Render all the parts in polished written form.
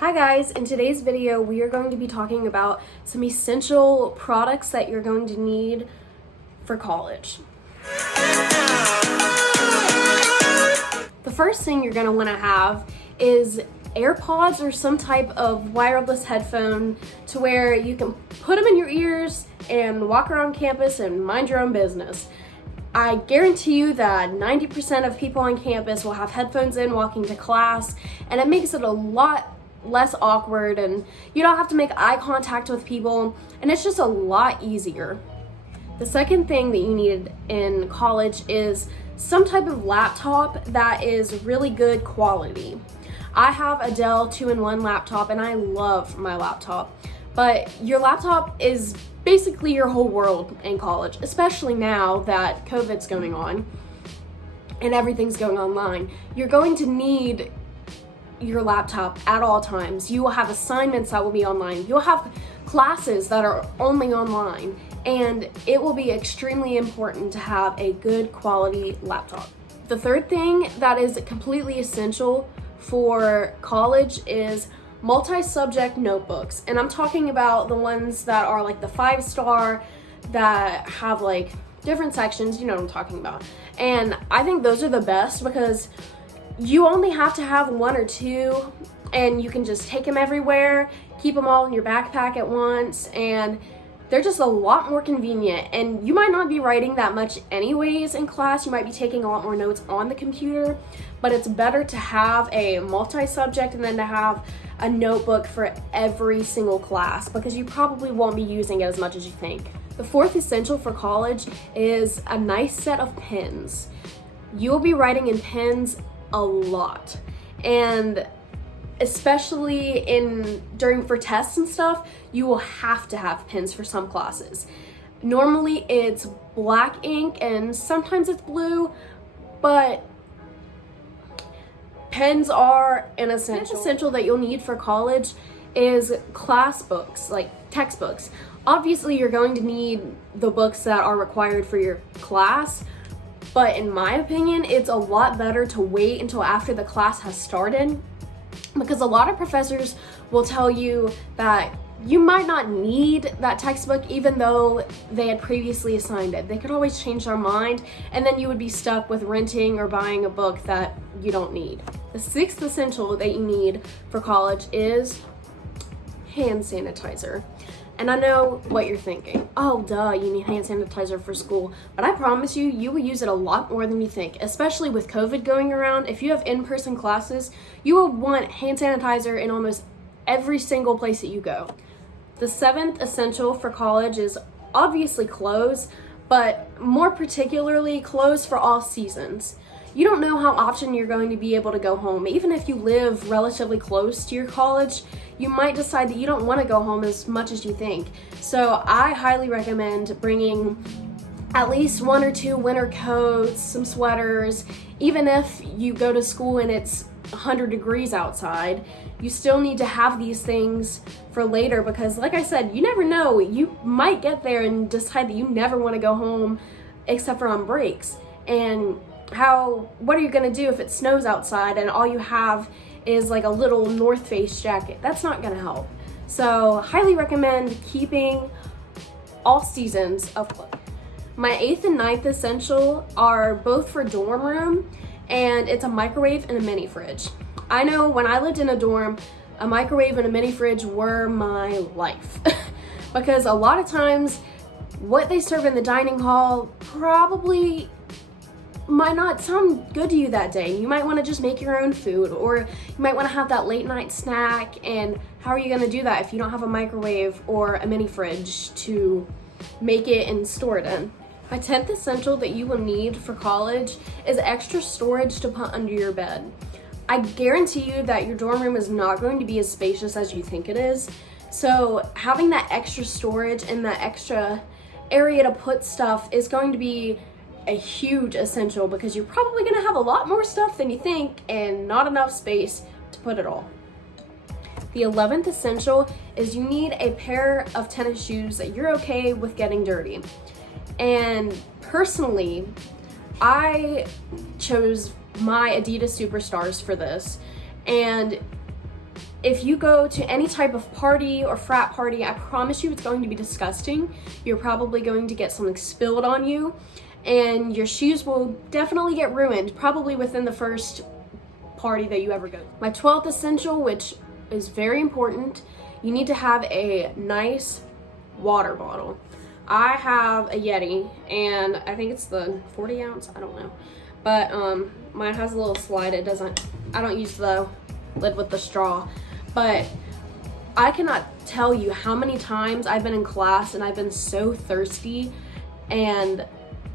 Hi guys, in today's video we are going to be talking about some essential products that you're going to need for college. The first thing you're going to want to have is AirPods or some type of wireless headphone to where you can put them in your ears and walk around campus and mind your own business. I guarantee you that 90% of people on campus will have headphones in walking to class, and it makes it a lot less awkward and you don't have to make eye contact with people, and it's just a lot easier. The second thing that you need in college is some type of laptop that is really good quality. I have a Dell 2-in-1 laptop and I love my laptop, but your laptop is basically your whole world in college, especially now that COVID's going on and everything's going online. You're going to need your laptop at all times. You will have assignments that will be online. You'll have classes that are only online, and it will be extremely important to have a good quality laptop. The third thing that is completely essential for college is multi-subject notebooks, and I'm talking about the ones that are like the 5-star that have like different sections. You know what I'm talking about. And I think those are the best because you only have to have one or two and you can just take them everywhere, keep them all in your backpack at once, and they're just a lot more convenient. And you might not be writing that much anyways in class. You might be taking a lot more notes on the computer, but it's better to have a multi-subject and then to have a notebook for every single class because you probably won't be using it as much as you think. The fourth essential for college is a nice set of pens. You'll be writing in pens a lot, and especially for tests and stuff, you will have to have pens for some classes. Normally it's black ink and sometimes it's blue, but pens are an essential. The essential that you'll need for college is class books, like textbooks. Obviously you're going to need the books that are required for your class, but in my opinion, it's a lot better to wait until after the class has started, because a lot of professors will tell you that you might not need that textbook even though they had previously assigned it. They could always change their mind, and then you would be stuck with renting or buying a book that you don't need. The sixth essential that you need for college is hand sanitizer. And I know what you're thinking. Oh, duh, you need hand sanitizer for school. But I promise you, you will use it a lot more than you think, especially with COVID going around. If you have in-person classes, you will want hand sanitizer in almost every single place that you go. The seventh essential for college is obviously clothes, but more particularly clothes for all seasons. You don't know how often you're going to be able to go home. Even if you live relatively close to your college, you might decide that you don't want to go home as much as you think. So I highly recommend bringing at least one or two winter coats, some sweaters. Even if you go to school and it's 100 degrees outside, you still need to have these things for later because, like I said, you never know. You might get there and decide that you never want to go home except for on breaks. And what are you gonna do if it snows outside and all you have is like a little North Face jacket? That's not gonna help. So highly recommend keeping all seasons of clothes. My 8th and 9th essential are both for dorm room, and it's a microwave and a mini fridge. I know when I lived in a dorm, a microwave and a mini fridge were my life because a lot of times what they serve in the dining hall probably might not sound good to you that day. You might want to just make your own food, or you might want to have that late night snack, and how are you going to do that if you don't have a microwave or a mini fridge to make it and store it in? My 10th essential that you will need for college is extra storage to put under your bed. I guarantee you that your dorm room is not going to be as spacious as you think it is, so having that extra storage and that extra area to put stuff is going to be a huge essential because you're probably going to have a lot more stuff than you think and not enough space to put it all. The 11th essential is you need a pair of tennis shoes that you're okay with getting dirty. And personally, I chose my Adidas Superstars for this, and If you go to any type of party or frat party, I promise you it's going to be disgusting. You're probably going to get something spilled on you, and your shoes will definitely get ruined, probably within the first party that you ever go to. My 12th essential, which is very important, you need to have a nice water bottle. I have a Yeti, and I think it's the 40 ounce, I don't know. But mine has a little slide. I don't use the lid with the straw. But I cannot tell you how many times I've been in class and I've been so thirsty and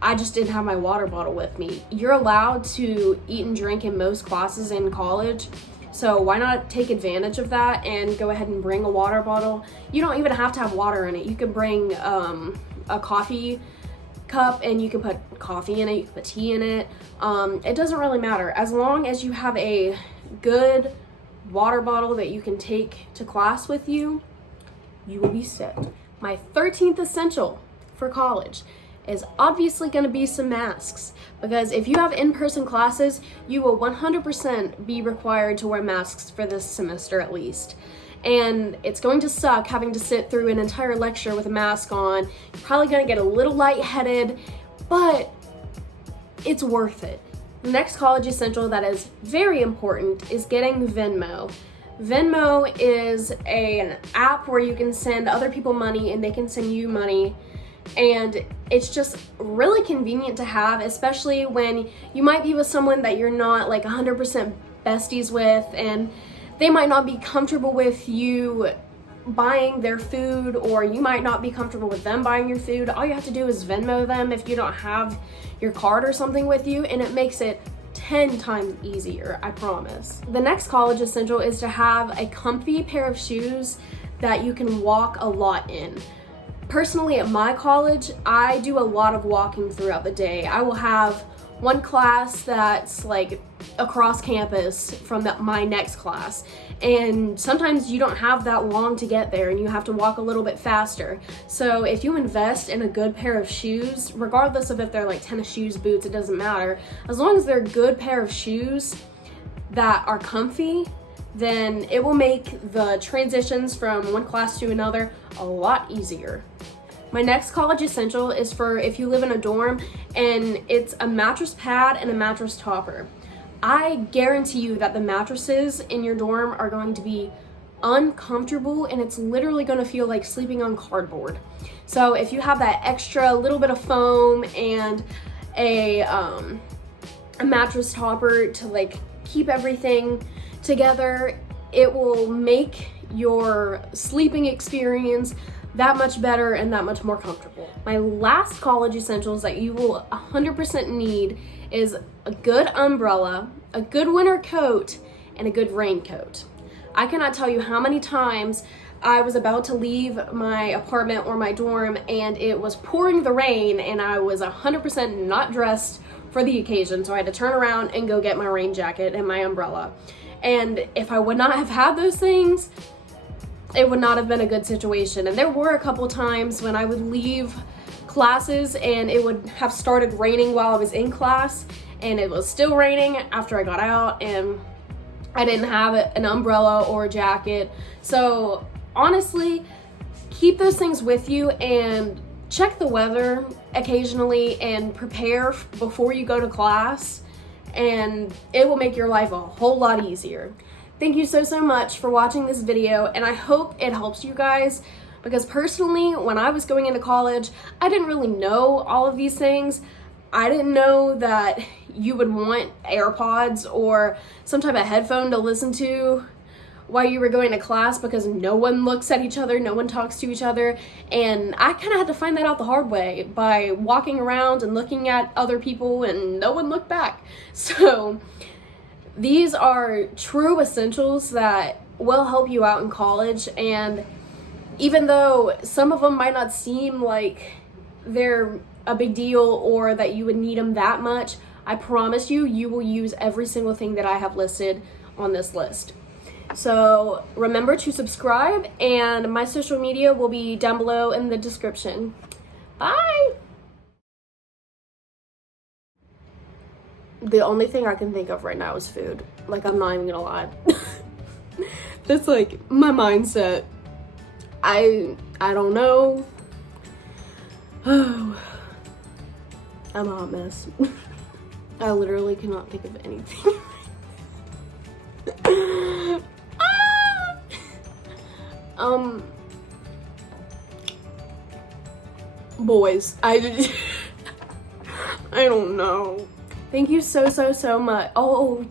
I just didn't have my water bottle with me. You're allowed to eat and drink in most classes in college, so why not take advantage of that and go ahead and bring a water bottle? You don't even have to have water in it. You can bring a coffee cup and you can put coffee in it, you can put tea in it. It doesn't really matter. As long as you have a good water bottle that you can take to class with you, you will be set. My 13th essential for college is obviously going to be some masks, because if you have in-person classes, you will 100% be required to wear masks for this semester at least. And it's going to suck having to sit through an entire lecture with a mask on. You're probably going to get a little lightheaded, but it's worth it. The next college essential that is very important is getting Venmo. Venmo is an app where you can send other people money and they can send you money. And it's just really convenient to have, especially when you might be with someone that you're not like 100% besties with, and they might not be comfortable with you buying their food, or you might not be comfortable with them buying your food. All you have to do is Venmo them if you don't have your card or something with you, and it makes it 10 times easier, I promise. The next college essential is to have a comfy pair of shoes that you can walk a lot in. Personally, at my college, I do a lot of walking throughout the day. I will have one class that's like across campus from my next class, and sometimes you don't have that long to get there and you have to walk a little bit faster. So if you invest in a good pair of shoes, regardless of if they're like tennis shoes, boots, it doesn't matter, as long as they're a good pair of shoes that are comfy, then it will make the transitions from one class to another a lot easier. My next college essential is for if you live in a dorm, and it's a mattress pad and a mattress topper. I guarantee you that the mattresses in your dorm are going to be uncomfortable, and it's literally going to feel like sleeping on cardboard. So if you have that extra little bit of foam and a mattress topper to like keep everything together, it will make your sleeping experience that much better and that much more comfortable. My last college essentials that you will 100% need is a good umbrella, a good winter coat, and a good raincoat. I cannot tell you how many times I was about to leave my apartment or my dorm and it was pouring the rain and I was 100% not dressed for the occasion, so I had to turn around and go get my rain jacket and my umbrella. And if I would not have had those things, it would not have been a good situation. And there were a couple times when I would leave classes and it would have started raining while I was in class, and it was still raining after I got out, and I didn't have an umbrella or a jacket. So honestly, keep those things with you and check the weather occasionally and prepare before you go to class, and it will make your life a whole lot easier. Thank you so much for watching this video, and I hope it helps you guys, because personally, when I was going into college, I didn't really know all of these things. I didn't know that you would want AirPods or some type of headphone to listen to while you were going to class, because no one looks at each other, no one talks to each other, and I kind of had to find that out the hard way by walking around and looking at other people, and no one looked back. So these are true essentials that will help you out in college, and even though some of them might not seem like they're a big deal or that you would need them that much, I promise you, you will use every single thing that I have listed on this list. So remember to subscribe, and my social media will be down below in the description. Bye! The only thing I can think of right now is food. Like, I'm not even gonna lie. That's like my mindset. I don't know. Oh, I'm a hot mess. I literally cannot think of anything. Boys, I don't know. Thank you so much. Oh,